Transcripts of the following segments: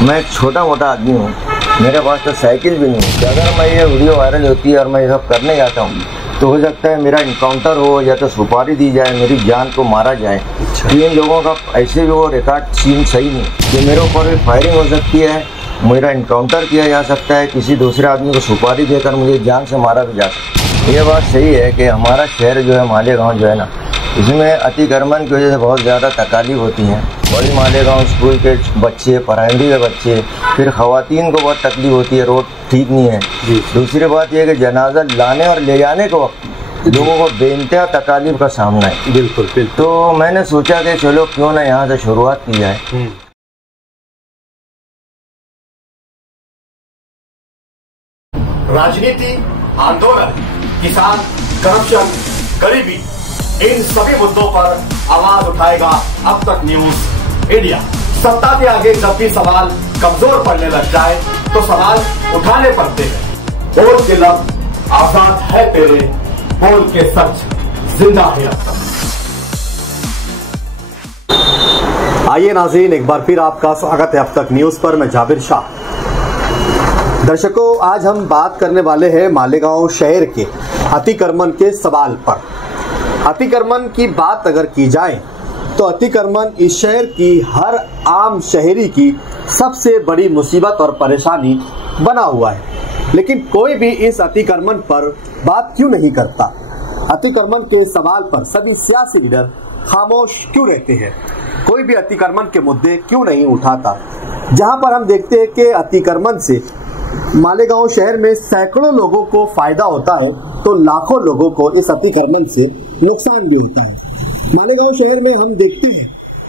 मैं एक छोटा मोटा आदमी हूँ, मेरे पास तो साइकिल भी नहीं है। अगर मैं ये वीडियो वायरल होती है और मैं ये सब करने जाता हूँ तो हो सकता है मेरा इनकाउंटर हो या तो सुपारी दी जाए, मेरी जान को मारा जाए। तो इन लोगों का ऐसे भी वो रिकॉर्ड सीन सही नहीं कि मेरे ऊपर भी फायरिंग हो सकती है, मेरा इनकाउंटर किया जा सकता है, किसी दूसरे आदमी को सुपारी देकर मुझे जान से मारा भी जा सकता है। ये बात सही है कि हमारा शहर जो है मालेगांव जो है ना, इसमें अतिक्रमण की वजह से बहुत ज़्यादा तकालीफ होती हैं। बड़ी मालेगांव स्कूल के बच्चे, प्राइमरी के बच्चे, फिर ख़वातीन को बहुत तकलीफ होती है, रोड ठीक नहीं है। दूसरी बात यह है कि जनाजा लाने और ले जाने के वक्त लोगों को बेइंतहा तकालीफ का सामना है। बिल्कुल। तो मैंने सोचा कि चलो क्यों ना यहाँ से शुरुआत की जाए। राजनीति, आंदोलन, किसान, करप्शन, गरीबी, इन सभी मुद्दों पर आवाज उठाएगा अब तक न्यूज इंडिया। सत्ता के आगे जब भी सवाल कमजोर पड़ने लग जाए तो सवाल उठाने पड़ते हैं। बोल के लफ्ज आजाद है तेरे, बोल के सच जिंदा है अब तक। आइए नाज़रीन, एक बार फिर आपका स्वागत है अब तक न्यूज पर। मैं जाबिर शाह। दर्शकों, आज हम बात करने वाले हैं मालेगांव शहर के अतिक्रमण के सवाल पर। अतिक्रमण की बात अगर की जाए तो अतिक्रमण इस शहर की हर आम शहरी की सबसे बड़ी मुसीबत और परेशानी बना हुआ है। लेकिन कोई भी इस अतिक्रमण पर बात क्यों नहीं करता? अतिक्रमण के सवाल पर सभी सियासी लीडर खामोश क्यों रहते हैं? कोई भी अतिक्रमण के मुद्दे क्यों नहीं उठाता? जहां पर हम देखते हैं कि अतिक्रमण से मालेगांव शहर में सैकड़ों लोगों को फायदा होता है तो लाखों लोगों को इस अतिक्रमण से नुकसान भी होता है। मालेगांव शहर में हम देखते हैं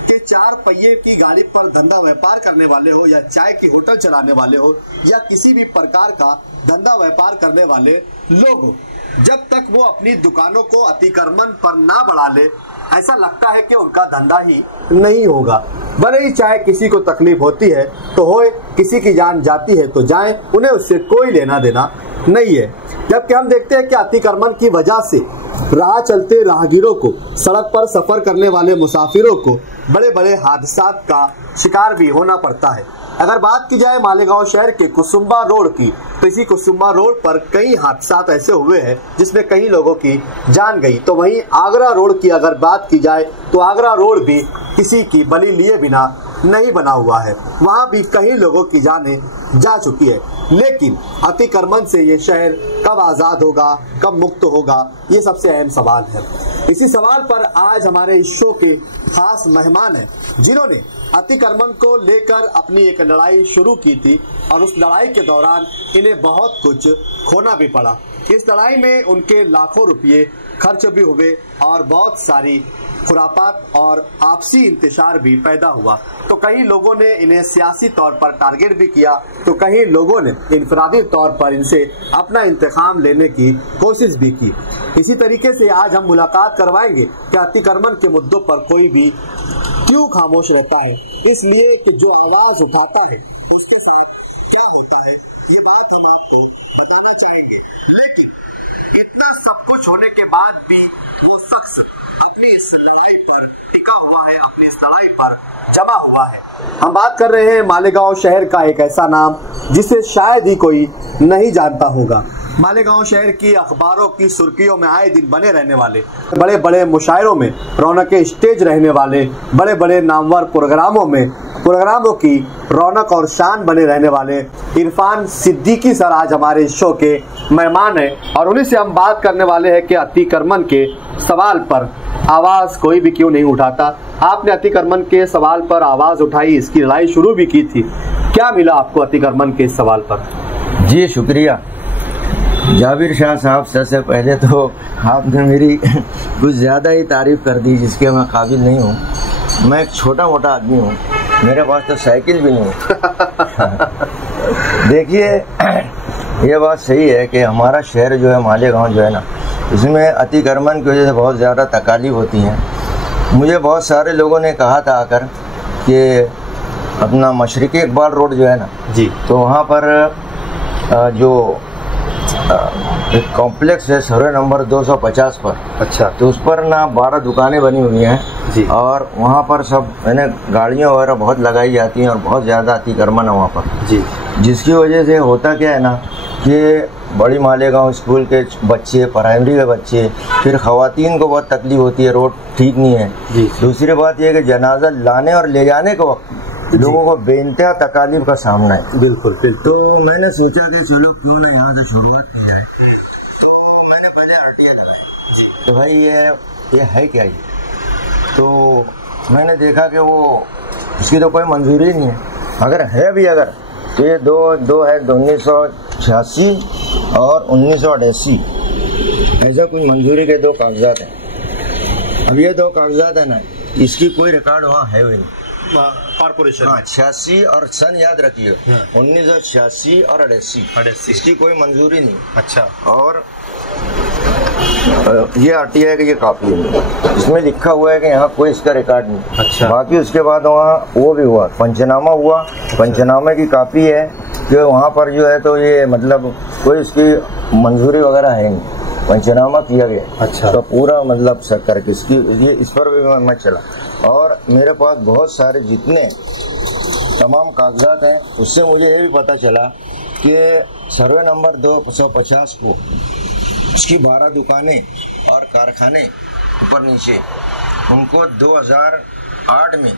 कि 4 पहिए की गाड़ी पर धंधा व्यापार करने वाले हो या चाय की होटल चलाने वाले हो या किसी भी प्रकार का धंधा व्यापार करने वाले लोग हो, जब तक वो अपनी दुकानों को अतिक्रमण पर ना बढ़ा ले, ऐसा लगता है कि उनका धंधा ही नहीं होगा। भले ही चाहे किसी को तकलीफ होती है तो होए, किसी की जान जाती है तो जाए, उन्हें उससे कोई लेना देना नहीं है। जबकि हम देखते हैं कि अतिक्रमण की वजह से राह चलते राहगीरों को, सड़क पर सफर करने वाले मुसाफिरों को बड़े बड़े हादसा का शिकार भी होना पड़ता है। अगर बात की जाए मालेगांव शहर के कुसुम्बा रोड की, तो इसी कुसुम्बा रोड पर कई हादसा ऐसे हुए हैं जिसमें कई लोगों की जान गई। तो वहीं आगरा रोड की अगर बात की जाए तो आगरा रोड भी किसी की बलि लिए बिना नहीं बना हुआ है, वहां भी कई लोगों की जानें जा चुकी है। लेकिन अतिक्रमण से ये शहर कब आजाद होगा, कब मुक्त होगा, ये सबसे अहम सवाल है। इसी सवाल पर आज हमारे इस शो के खास मेहमान हैं जिन्होंने अतिक्रमण को लेकर अपनी एक लड़ाई शुरू की थी और उस लड़ाई के दौरान इन्हें बहुत कुछ खोना भी पड़ा। इस लड़ाई में उनके लाखों रुपये खर्च भी हुए और बहुत सारी खुरापात और आपसी इंतशार भी पैदा हुआ। तो कई लोगों ने इन्हें सियासी तौर पर टारगेट भी किया, तो कई लोगों ने इनफरादी तौर पर इनसे अपना इंतकाम लेने की कोशिश भी की। इसी तरीके से आज हम मुलाकात करवाएंगे कि अतिक्रमण के मुद्दों पर कोई भी क्यों खामोश रहता है, इसलिए कि जो आवाज उठाता है उसके साथ क्या होता है, ये बात हम आपको बताना चाहेंगे। लेकिन इतना सब कुछ होने के बाद भी वो शख्स अपनी इस लड़ाई पर टिका हुआ है, अपनी इस लड़ाई पर जमा हुआ है। हम बात कर रहे हैं मालेगांव शहर का एक ऐसा नाम जिसे शायद ही कोई नहीं जानता होगा। मालेगांव शहर की अखबारों की सुर्खियों में आए दिन बने रहने वाले, बड़े बड़े मुशायरों में रौनक स्टेज रहने वाले, बड़े बड़े नामवर प्रोग्रामों की रौनक और शान बने रहने वाले इरफान सिद्दीकी सर आज हमारे शो के मेहमान हैं और उन्हीं से हम बात करने वाले हैं कि अतिक्रमण के सवाल पर आवाज कोई भी क्यों नहीं उठाता। आपने अतिक्रमण के सवाल पर आवाज उठाई, इसकी लड़ाई शुरू भी की थी, क्या मिला आपको अतिक्रमण के सवाल पर? जी शुक्रिया जाबिर शाह साहब। सबसे पहले तो आपने मेरी कुछ ज़्यादा ही तारीफ कर दी जिसके मैं काबिल नहीं हूँ। मैं एक छोटा मोटा आदमी हूँ, मेरे पास तो साइकिल भी नहीं है। देखिए, ये बात सही है कि हमारा शहर जो है मालेगांव जो है ना, इसमें अतिक्रमण की वजह से बहुत ज़्यादा तकालीफ होती हैं। मुझे बहुत सारे लोगों ने कहा था आकर कि अपना मशरक़ी इकबाल रोड जो है ना जी, तो वहाँ पर जो एक कॉम्प्लेक्स है सर्वे नंबर 250 पर। अच्छा। तो उस पर ना 12 दुकानें बनी हुई हैं जी। और वहाँ पर सब मैंने गाड़ियाँ वगैरह बहुत लगाई जाती हैं और बहुत ज़्यादा अतिक्रमण है वहाँ पर जी। जिसकी वजह से होता क्या है ना कि बड़ी मालेगांव स्कूल के बच्चे, प्राइमरी के बच्चे, फिर ख़वातीन को बहुत तकलीफ होती है, रोड ठीक नहीं है। जी। दूसरी बात यह है कि जनाजा लाने और ले जाने के वक्त लोगों को बेइंतहा तकालीफ का सामना है। बिल्कुल बिल्कुल। तो मैंने सोचा कि चलो क्यों ना यहाँ से शुरुआत की जाए। तो मैंने पहले RTA लगाया तो भाई ये है क्या ये। तो मैंने देखा कि वो इसकी तो कोई मंजूरी नहीं है, अगर है भी अगर तो ये दो है 1986 और 1988 ऐसा कुछ मंजूरी के 2 कागजात हैं। अब ये 2 कागजात है ना, इसकी कोई रिकॉर्ड वहाँ है भी नहीं कॉर्पोरेशन। हाँ 86 और सन याद रखिए 1986 और 88 इसकी कोई मंजूरी नहीं। अच्छा। और ये RTA की ये कॉपी है, इसमें लिखा हुआ है कि यहाँ कोई इसका रिकॉर्ड नहीं। अच्छा। बाकी उसके बाद वहाँ वो भी हुआ, पंचनामा हुआ। पंचनामे की कॉपी है कि वहाँ पर जो है तो ये मतलब कोई इसकी मंजूरी वगैरह है नहीं, पंचनामा किया गया। अच्छा। तो पूरा मतलब शक्कर किसकी ये इस पर भी मैं चला और मेरे पास बहुत सारे जितने तमाम कागजात हैं उससे मुझे ये भी पता चला कि सर्वे नंबर 250 को उसकी 12 दुकानें और कारखाने ऊपर नीचे उनको 2008 में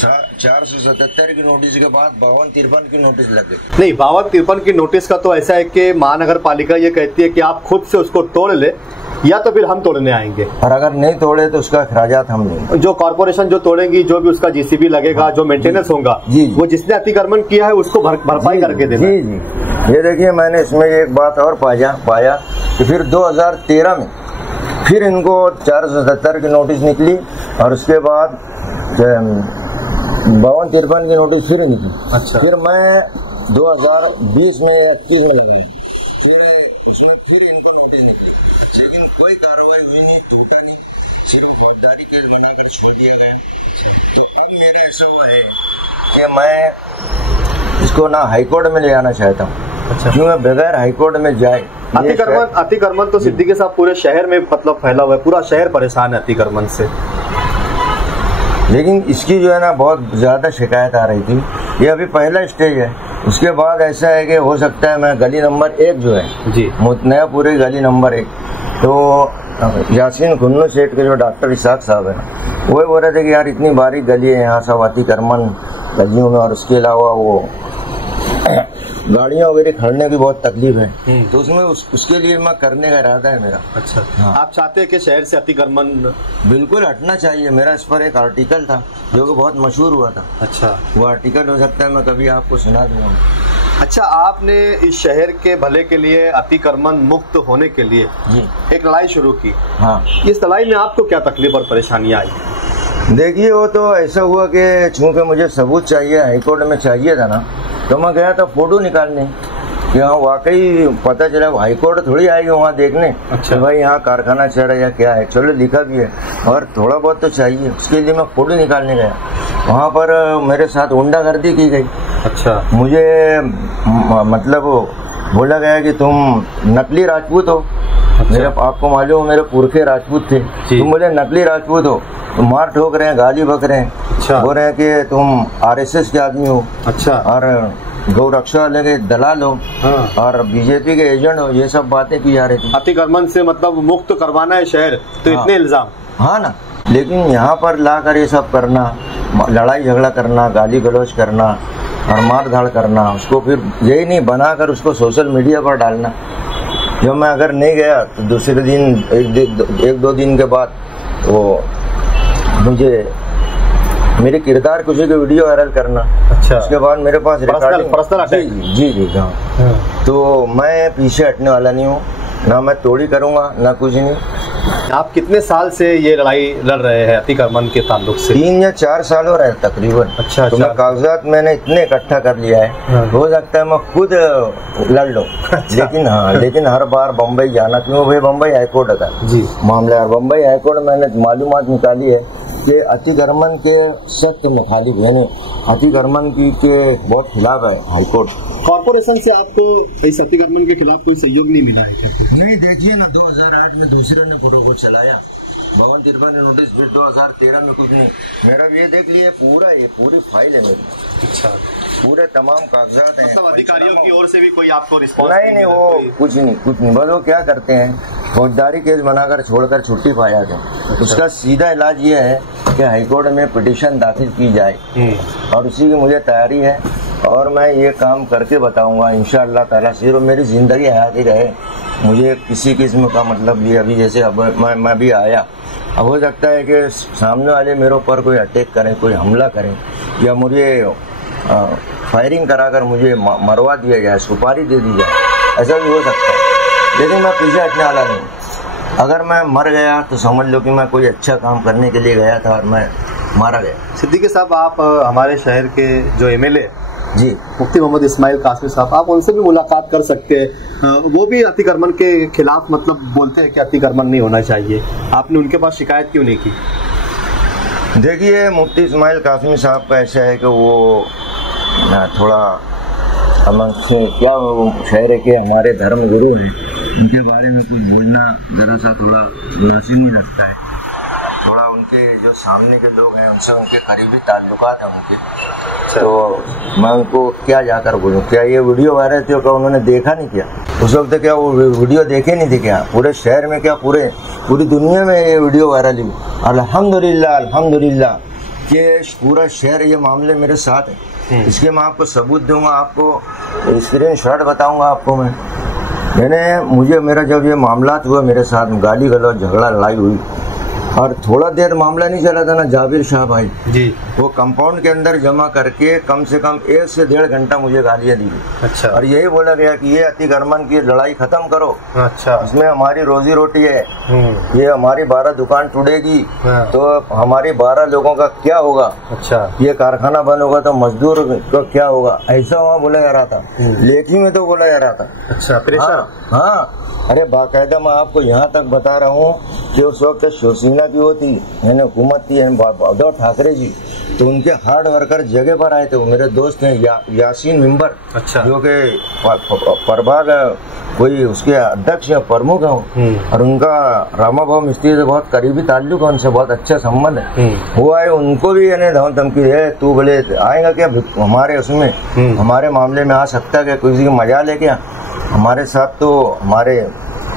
477 की नोटिस के बाद 52-53 की नोटिस लग गई। नहीं 52-53 की नोटिस का तो ऐसा है कि महानगर पालिका ये कहती है कि आप खुद से उसको तोड़ ले या तो फिर हम तोड़ने आएंगे, और अगर नहीं तोड़े तो उसका अखराजात हम लेंगे। जो कॉर्पोरेशन जो तोड़ेगी, जो भी उसका GCB लगेगा, जो मेंटेनेंस होगा, वो जिसने अतिक्रमण किया है उसको भरपाई करके देना। जी जी। ये देखिए मैंने इसमें एक बात और पाया कि फिर 2013 में फिर इनको 477 की नोटिस निकली और उसके बाद 52-53 की नोटिस फिर निकली। अच्छा। फिर मैं 2020 में 21 में लगा, फिर उसमें फिर इनको नोटिस निकली, लेकिन कोई कार्रवाई हुई नहीं, टूटा नहीं, सिर्फ फौजदारी केस बनाकर छोड़ दिया गया। तो अब मेरा ऐसा हुआ है कि मैं इसको ना हाईकोर्ट में ले जाना चाहता हूँ। अच्छा। क्यों बगैर हाईकोर्ट में जाए अतिक्रमण तो सिद्दीकी साहब पूरे शहर में मतलब फैला हुआ है, पूरा शहर परेशान है अतिक्रमण से। लेकिन इसकी जो है ना बहुत ज़्यादा शिकायत आ रही थी, ये अभी पहला स्टेज है। उसके बाद ऐसा है कि हो सकता है मैं गली नंबर 1 जो है जी नयापुरी गली नंबर 1, तो यासीन खुन्नू सेठ के जो डॉक्टर इसाक साहब हैं वो बोल रहे थे कि यार इतनी बारीक गली है यहाँ सब अतिक्रमण गलियों में, और उसके अलावा वो गाड़ियाँ वगैरह खड़ने की बहुत तकलीफ है, तो उसमें उसके लिए मैं करने का इरादा है मेरा। अच्छा। हाँ। आप चाहते हैं कि शहर से अतिक्रमण बिल्कुल हटना चाहिए। मेरा इस पर एक आर्टिकल था जो कि बहुत मशहूर हुआ था। अच्छा। वो आर्टिकल हो सकता है मैं कभी आपको सुना दूंगा। अच्छा, आपने इस शहर के भले के लिए, अतिक्रमण मुक्त होने के लिए जी एक लड़ाई शुरू की। हाँ। इस लड़ाई में आपको क्या तकलीफ और परेशानियां आई? देखिए वो तो ऐसा हुआ कि चूंकि मुझे सबूत चाहिए, हाईकोर्ट में चाहिए था ना, तो मैं गया था फोटो निकालने कि हाँ वाकई पता चला हाईकोर्ट थोड़ी आएगी वहाँ देखने। अच्छा। तो भाई यहाँ कारखाना चल रहा है या क्या है, चलो लिखा भी है और थोड़ा बहुत तो चाहिए, उसके लिए मैं फोटो निकालने गया। वहाँ पर मेरे साथ गुंडागर्दी की गई। अच्छा। मुझे मतलब बोला गया कि तुम नकली राजपूत हो। अच्छा। मेरे आपको मालूम मेरे पुरखे राजपूत थे, तुम बोले नकली राजपूत हो, मार ठोक रहे हैं, गाली बक रहे हैं। अच्छा। बोल रहे हैं कि तुम RSS के आदमी हो। अच्छा। और गौरक्षा वाले के दलाल हो। हाँ। और BJP के एजेंट हो, ये सब बातें की जा रही थी। अतिक्रमण से मतलब मुक्त करवाना है शहर, तो हाँ। इतने इल्जाम। हाँ ना, लेकिन यहाँ पर लाकर ये सब करना, लड़ाई झगड़ा करना, गाली गलौज करना और मार धाड़ करना, उसको फिर यही नहीं बनाकर उसको सोशल मीडिया पर डालना। जब मैं अगर नहीं गया तो दूसरे दिन एक दो दिन के बाद वो मुझे मेरे किरदार कुछ के वीडियो वायरल करना। अच्छा। उसके बाद मेरे पास रिकॉर्डिंग। जी हाँ। तो मैं पीछे हटने वाला नहीं हूँ, ना मैं तोड़ी करूँगा ना कुछ नहीं। आप कितने साल से ये लड़ाई लड़ रहे हैं अतिक्रमण के ताल्लुक से? 3 या 4 साल हो रहे हैं तकरीबन। अच्छा। तो मैं कागजात मैंने इतने इकट्ठा कर लिया है। हाँ। हो सकता है मैं खुद लड़ लूँ। अच्छा। लेकिन हर बार बम्बई जाना, क्यों भाई बम्बई हाईकोर्ट था जी मामला, और बम्बई हाईकोर्ट मैंने मालूमात निकाली है कि अतिक्रमण के सख्त मुखालिफ यानी अतिक्रमण के बहुत खिलाफ है हाईकोर्ट। कॉर्पोरेशन से आपको इस अतिक्रमण के खिलाफ कोई सहयोग नहीं मिला है क्या? नहीं, देखिए ना, 2008 में दूसरे ने प्रोटोकॉल चलाया, भवन तिरपन ने नोटिस, फिर 2013 में कुछ नहीं। मेरा ये देख लिए पूरा, ये पूरी फाइल है मेरी। अच्छा, पूरे तमाम कागजात हैं। मतलब अधिकारियों की ओर से भी कोई आपको रिस्पॉन्स नहीं, वो कुछ नहीं। बस वो क्या करते हैं, फौजदारी केस बनाकर छोड़कर छुट्टी पा जाते हैं। उसका सीधा इलाज ये है कि हाईकोर्ट में पिटीशन दाखिल की जाए और उसी की मुझे तैयारी है और मैं ये काम करके बताऊंगा इंशाअल्लाह ताला। सिर्फ मेरी जिंदगी हयात ही रहे, मुझे किसी किस्म का मतलब भी अभी जैसे अब मैं भी आया, अब हो सकता है कि सामने वाले मेरे ऊपर कोई अटैक करें, कोई हमला करें या मुझे फायरिंग कराकर मुझे मरवा दिया जाए, सुपारी दे दी जाए, ऐसा भी हो सकता है। लेकिन मैं पीछे हटने वाला नहीं। अगर मैं मर गया तो समझ लो कि मैं कोई अच्छा काम करने के लिए गया था और मैं मारा गया। सिद्दीकी साहब, आप हमारे शहर के जो एमएलए जी मुफ्ती मोहम्मद इस्माइल कासमी साहब, आप उनसे भी मुलाकात कर सकते हैं। वो भी अतिक्रमण के खिलाफ मतलब बोलते हैं कि अतिक्रमण नहीं होना चाहिए। आपने उनके पास शिकायत क्यों नहीं की? देखिए, मुफ्ती इस्माइल कासमी साहब का ऐसा है कि वो थोड़ा हमसे क्या, वो शहर के हमारे धर्म गुरु हैं, उनके बारे में कुछ बोलना ज़रा सा थोड़ा मुनासिब नहीं लगता है। थोड़ा उनके जो सामने के लोग हैं उनसे उनके करीबी ताल्लुकात हैं उनके, तो मैं उनको क्या जाकर बोलूँ? क्या ये वीडियो वायरल थी क्या उन्होंने देखा नहीं क्या? उस वक्त क्या वो वीडियो देखे नहीं थे क्या? पूरे शहर में क्या पूरी दुनिया में ये वीडियो वायरल हुई। अल्हम्दुलिल्लाह कि पूरा शहर ये मामले मेरे साथ है। इसके मैं आपको सबूत दूंगा, आपको स्क्रीनशॉट बताऊंगा आपको। मुझे मेरा जब ये मामला हुआ मेरे साथ, गाली गलौज झगड़ा लड़ाई हुई और थोड़ा देर मामला नहीं चला था ना, जाबिर शाह भाई जी वो कंपाउंड के अंदर जमा करके कम से कम 1 से 1.5 घंटा मुझे गालियां दी। अच्छा, और यही बोला गया कि ये अतिक्रमण की लड़ाई खत्म करो। अच्छा, इसमें हमारी रोजी रोटी है, ये हमारी 12 दुकान टूटेगी तो हमारी 12 लोगों का क्या होगा? अच्छा, ये कारखाना बंद होगा तो मजदूर का क्या होगा? ऐसा वहाँ बोला जा रहा था, लेखी में तो बोला जा रहा था। अच्छा, प्रेशर? हाँ, अरे बाकायदा मैं आपको यहाँ तक बता रहा हूँ कि उस वक्त शिवसेना की वो थी, हुकूमत थी उद्धव ठाकरे जी, तो उनके हार्ड वर्कर जगह पर आए थे। वो मेरे दोस्त हैं यासीन मेंबर, अच्छा, जो कि प्रभाग कोई उसके अध्यक्ष या प्रमुख हैं, और उनका रामाभाव मिस्त्री से बहुत करीबी ताल्लुक है, उनसे बहुत अच्छा संबंध है। वो आए, उनको भी धमकी है, तू बोले आएगा क्या हमारे उसमें, हमारे मामले में आ सकता है क्या? किसी की मजा ले क्या? हमारे साथ तो हमारे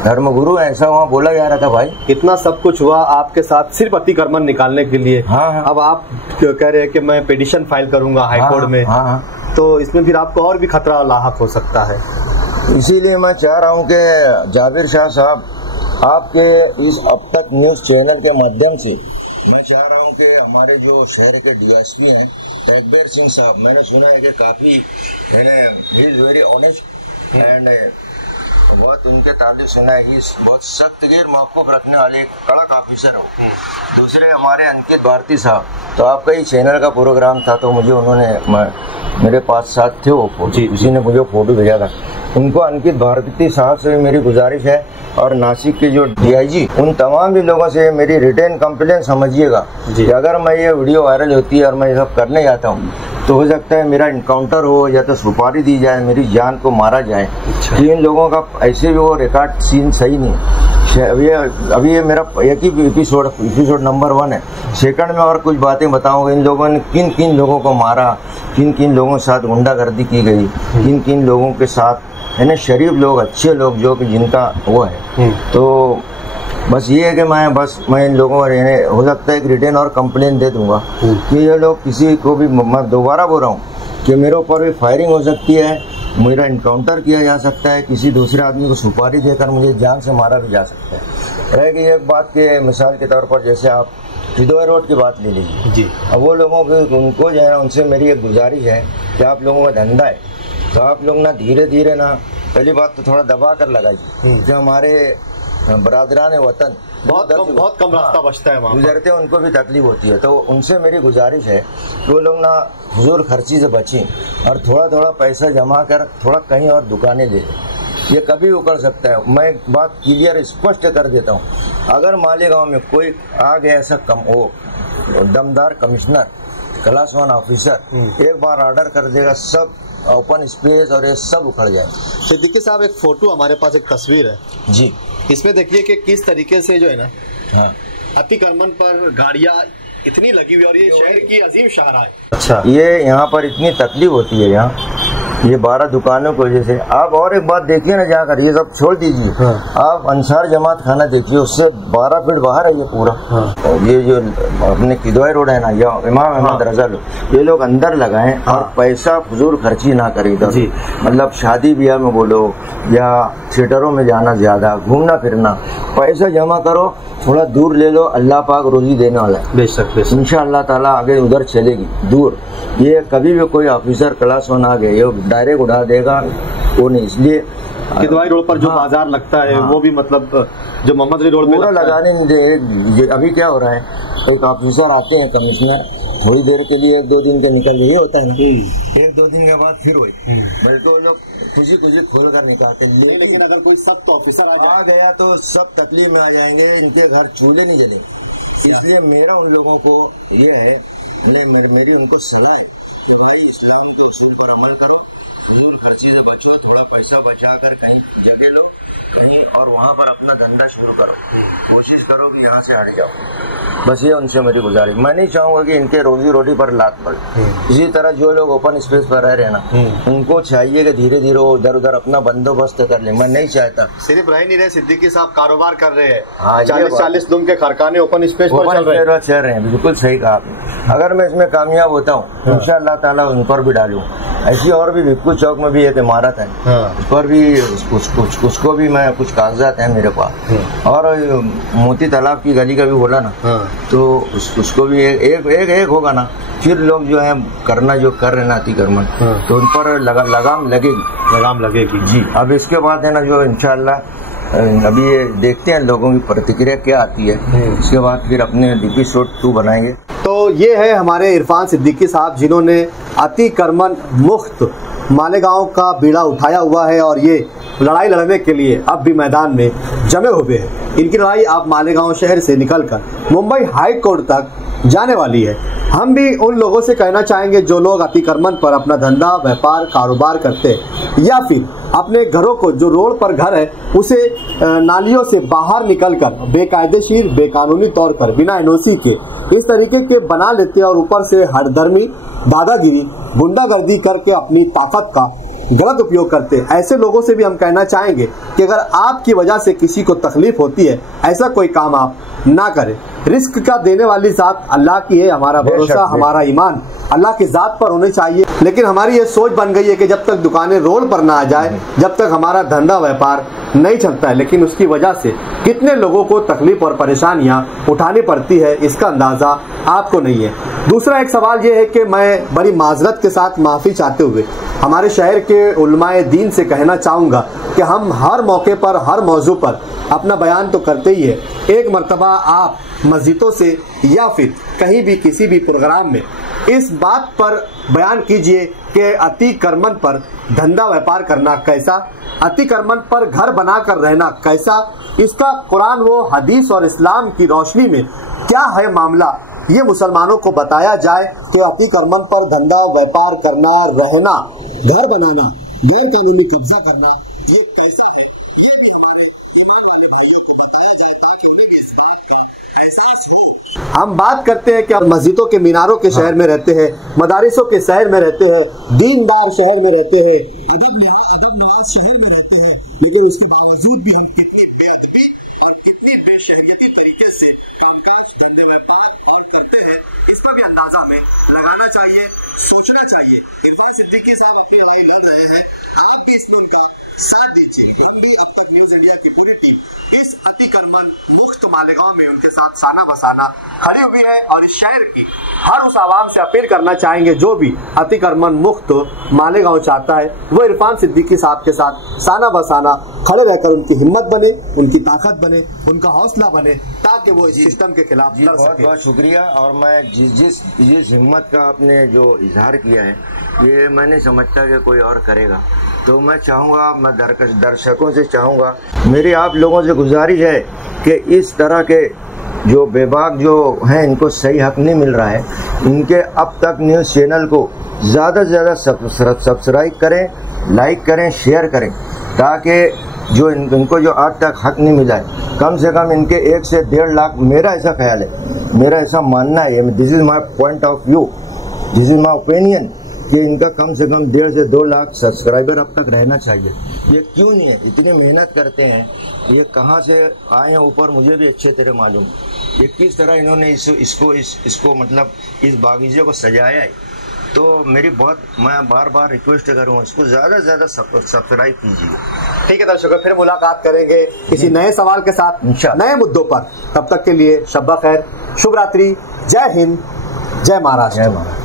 धर्मगुरु है, ऐसा वहाँ बोला जा रहा था। भाई इतना सब कुछ हुआ आपके साथ सिर्फ अतिक्रमण निकालने के लिए। हाँ। अब आप कह रहे हैं कि मैं पिटीशन फाइल करूंगा हाईकोर्ट में। हाँ। तो इसमें फिर आपको और भी खतरा लाहक हो सकता है। इसीलिए मैं चाह रहा हूँ कि जाबिर शाह साहब, आपके इस अब तक न्यूज चैनल के माध्यम से मैं चाह रहा हूँ कि हमारे जो शहर के डीएसपी हैं टैगबेर सिंह साहब, मैंने सुना है कि काफ़ी he is very honest and बहुत उनके ताल्लुक सुना है, बहुत सख्त गिर मौक़िफ़ रखने वाले कड़क ऑफिसर हो। दूसरे हमारे अंकित भारती साहब, तो आपका ही चैनल का प्रोग्राम था तो मुझे उन्होंने मेरे पास साथ थे वो फोटो, किसी ने मुझे फोटो भेजा था। उनको अंकित भारती साहब से मेरी गुजारिश है और नासिक के जो डीआईजी, उन तमाम भी लोगों से मेरी रिटर्न कंप्लेंट समझिएगा कि अगर मैं ये वीडियो वायरल होती है और मैं ये सब करने जाता हूँ तो हो सकता है मेरा इनकाउंटर हो या तो सुपारी दी जाए, मेरी जान को मारा जाए। इन लोगों का ऐसे भी वो रिकॉर्ड सीन सही नहीं है। अभी ये मेरा एक ही एपिसोड नंबर 1 है। सेकंड में और कुछ बातें बताऊंगा, इन लोगों ने किन किन लोगों को मारा, किन किन लोगों के साथ गुंडागर्दी की गई, किन किन लोगों के साथ शरीफ लोग, अच्छे लोग जो कि जिनका वो है। तो बस ये है कि मैं इन लोगों को हो सकता है एक रिटर्न और कंप्लेन दे दूंगा कि ये लोग किसी को भी, मैं दोबारा बोल रहा हूँ कि मेरे ऊपर भी फायरिंग हो सकती है, मेरा इनकाउंटर किया जा सकता है, किसी दूसरे आदमी को सुपारी देकर मुझे जान से मारा भी जा सकता है। रहेगी एक बात के मिसाल के तौर पर, जैसे आप हिदोय रोड की बात ले लीजिए जी। अब वो लोगों को उनको जो है उनसे मेरी एक गुजारिश है कि आप लोगों का धंधा है तो आप लोग ना धीरे धीरे ना, पहली बात तो थोड़ा दबा कर लगाइए। जो हमारे बरादरान वतन बहुत कम रास्ता बचता है वहाँ गुजरते हैं, उनको भी तकलीफ होती है, तो उनसे मेरी गुजारिश है कि वो लोग ना फजूल खर्ची से बचें और थोड़ा थोड़ा पैसा जमा कर थोड़ा कहीं और दुकानें ले लें। ये कभी उकड़ सकता है। मैं बात क्लियर स्पष्ट कर देता हूँ, अगर मालेगांव में कोई आ गया ऐसा दमदार कमिश्नर, क्लास 1 ऑफिसर एक बार ऑर्डर कर देगा, सब ओपन स्पेस और ये सब उखड़ जाए। सिद्दीकी साहब, एक फोटो हमारे पास, एक तस्वीर है जी, इसमें देखिए कि किस तरीके से जो है ना हाँ, अतिक्रमण पर गाड़ियां इतनी लगी हुई और ये शहर की अजीम शाहराह है। अच्छा, ये यहाँ पर इतनी तकलीफ होती है, यहाँ ये 12 दुकानों की वजह से। आप और एक बात देखिए ना, जाकर ये सब छोड़ दीजिए, हाँ। आप अंसार जमात खाना देखिए, उससे 12 फीट बाहर है ये पूरा। हाँ। ये जो अपने किदवाई रोड है ना, या इमाम अहमद रजा लोग, ये लोग अंदर लगाएं और पैसा फजूल खर्ची ना करें इधर। मतलब शादी ब्याह में बोलो या थिएटरों में जाना, ज्यादा घूमना फिरना, पैसा जमा करो, थोड़ा दूर ले लो, अल्लाह पाक रोजी देने वाला है। बेशक इंशाअल्लाह ताला आगे उधर चलेगी दूर। ये कभी भी कोई ऑफिसर क्लास 1 आ गए, ये डायरेक्ट उड़ा देगा, वो नहीं। इसलिए किदवाई रोड पर जो बाजार लगता है, वो भी मतलब जो मोहम्मद अली रोड में पूरा लगाने नहीं दे। अभी क्या हो रहा है, एक ऑफिसर आते हैं कमिश्नर, थोड़ी देर के लिए 1-2 दिन के निकल, यही होता है ना, 1-2 दिन के बाद फिर वही बल्कि वो लोग खुशी खोल कर निकालते। लेकिन अगर कोई सख्त ऑफिसर आ गया तो सब तकलीफ में आ जाएंगे, इनके घर चूल्हे नहीं जलेंगे। इसलिए मेरा उन लोगों को ये है, मेरी उनको सलाह है कि भाई इस्लाम के उसूल पर अमल करो, फजूल खर्ची से बचो, थोड़ा पैसा बचा कर कहीं जगह लो कहीं और वहाँ पर अपना धंधा शुरू करो, कोशिश करो कि यहाँ से हट जाओ। बस ये उनसे मेरी गुजारिश। मैं नहीं चाहूंगा कि इनके रोजी रोटी पर लात पड़े। इसी तरह जो लोग ओपन स्पेस पर रह रहे हैं ना, उनको चाहिए कि धीरे धीरे वो इधर उधर अपना बंदोबस्त कर ले। मैं नहीं चाहता। सिर्फ रह नहीं रहे, सिद्दीकी साहब कारोबार कर रहे हैं। हाँ, 40-40 लोगों के कारखाने ओपन स्पेस पर चल रहे हैं। बिल्कुल सही कहा आपने। अगर मैं इसमें कामयाब होता हूँ इंशाअल्लाह ताला उन पर भी डालूं। ऐसी और भी विक्कू चौक में भी एक इमारत है, उस पर भी उसको भी मैं कुछ कागजात हैं मेरे पास। और मोती तालाब की गली का भी बोला ना, तो उसको भी एक होगा ना, फिर लोग जो है करना जो कर रहे ना अतिक्रमण, तो उन पर लगाम लगेगी जी। अब इसके बाद है ना जो इंशाअल्लाह अभी ये देखते हैं लोगों की प्रतिक्रिया क्या आती है, इसके बाद फिर अपने एपिसोड 2 बनाएंगे। तो ये है हमारे इरफान सिद्दीकी साहब, जिन्होंने अतिक्रमण मुक्त मालेगांव का बीड़ा उठाया हुआ है और ये लड़ाई लड़ने के लिए अब भी मैदान में जमे हुए हैं। इनकी लड़ाई अब मालेगांव शहर से निकलकर मुंबई हाई कोर्ट तक जाने वाली है। हम भी उन लोगों से कहना चाहेंगे जो लोग अतिक्रमण पर अपना धंधा व्यापार कारोबार करते हैं या फिर अपने घरों को, जो रोड पर घर है उसे नालियों से बाहर निकलकर बेकायदेशीर बेकानूनी तौर पर बिना एनओसी के इस तरीके के बना लेते हैं और ऊपर से हरदर्मी दादागिरी गुंडागर्दी करके अपनी ताकत का गलत उपयोग करते हैं। ऐसे लोगों से भी हम कहना चाहेंगे कि अगर आपकी वजह से किसी को तकलीफ होती है, ऐसा कोई काम आप ना करें। रिस्क का देने वाली जात अल्लाह की है। हमारा भरोसा, हमारा ईमान अल्लाह की जात पर होने चाहिए। लेकिन हमारी ये सोच बन गई है कि जब तक दुकानें रोड पर ना आ जाए, जब तक हमारा धंधा व्यापार नहीं चलता है। लेकिन उसकी वजह से कितने लोगों को तकलीफ और परेशानियां उठानी पड़ती है, इसका अंदाजा आपको नहीं है। दूसरा एक सवाल ये है कि मैं बड़ी माजरत के साथ माफ़ी चाहते हुए हमारे शहर के उलमाए दीन से कहना चाहूँगा कि हम हर मौके पर हर मौजू पर अपना बयान तो करते ही है। एक मर्तबा आप मस्जिदों से या फिर कहीं भी किसी भी प्रोग्राम में इस बात पर बयान कीजिए कि अतिक्रमण पर धंधा व्यापार करना कैसा, अतिक्रमण पर घर बनाकर रहना कैसा, इसका कुरान व हदीस और इस्लाम की रोशनी में क्या है मामला, ये मुसलमानों को बताया जाए कि अतिक्रमण पर धंधा व्यापार करना, रहना, घर बनाना, गैर कानूनी कब्जा करना, ये कैसे है। हम बात करते हैं कि आप मस्जिदों के मीनारों के शहर में रहते हैं, मदारिसों के शहर में रहते हैं, दीनदार शहर में रहते हैं, अदब नवाज शहर में रहते हैं, लेकिन उसके बावजूद भी हम कितनी बेअदबी और कितनी बेशहरियती तरीके से कामकाज धंधे व्यापार और करते हैं, इसका भी अंदाजा हमें लगाना चाहिए, सोचना चाहिए। इरफान सिद्दीकी साहब अपनी लड़ाई लड़ रहे हैं, आप भी इसमें उनका साथ दीजिए। हम भी अब तक न्यूज इंडिया की पूरी टीम इस अतिक्रमण मुक्त मालेगांव में उनके साथ साना बसाना खड़ी हुई है और इस शहर की हर उस आवाम से अपील करना चाहेंगे जो भी अतिक्रमण मुक्त मालेगांव चाहता है, वो इरफान सिद्दीकी साहब के साथ साना बसाना खड़े रहकर उनकी हिम्मत बने, उनकी ताकत बने, उनका हौसला बने, ताकि वो इस सिस्टम के खिलाफ लड़ सके। बहुत बहुत शुक्रिया। और मैं जिस हिम्मत का आपने जो इजहार किया है, ये मैं नहीं समझता कि कोई और करेगा। तो मैं चाहूँगा, मैं दर्शकों से चाहूँगा, मेरी आप लोगों से गुजारिश है कि इस तरह के जो बेबाक जो हैं इनको सही हक नहीं मिल रहा है, इनके अब तक न्यूज़ चैनल को ज़्यादा से ज़्यादा सब्सक्राइब करें, लाइक करें, शेयर करें, ताकि जो इनको जो आज तक हक नहीं मिला है, कम से कम इनके 1 से 1.5 लाख, मेरा ऐसा ख्याल है, मेरा ऐसा मानना है, this is my point of view, this is my opinion, कि इनका कम से कम 1.5 से 2 लाख सब्सक्राइबर अब तक रहना चाहिए। ये क्यों नहीं है? इतनी मेहनत करते हैं, ये कहाँ से आए हैं ऊपर, मुझे भी अच्छे तरह मालूम, ये किस तरह इन्होंने इसको मतलब इस बागीचे को सजाया है। तो मेरी मैं बार बार रिक्वेस्ट करूँगा, इसको ज़्यादा से ज़्यादा सब्सक्राइब कीजिए। ठीक है दर्शकों, फिर मुलाकात करेंगे किसी नए सवाल के साथ, नए मुद्दों पर। तब तक के लिए शब्बा खैर, शुभ रात्रि, जय हिंद, जय महाराष्ट्र।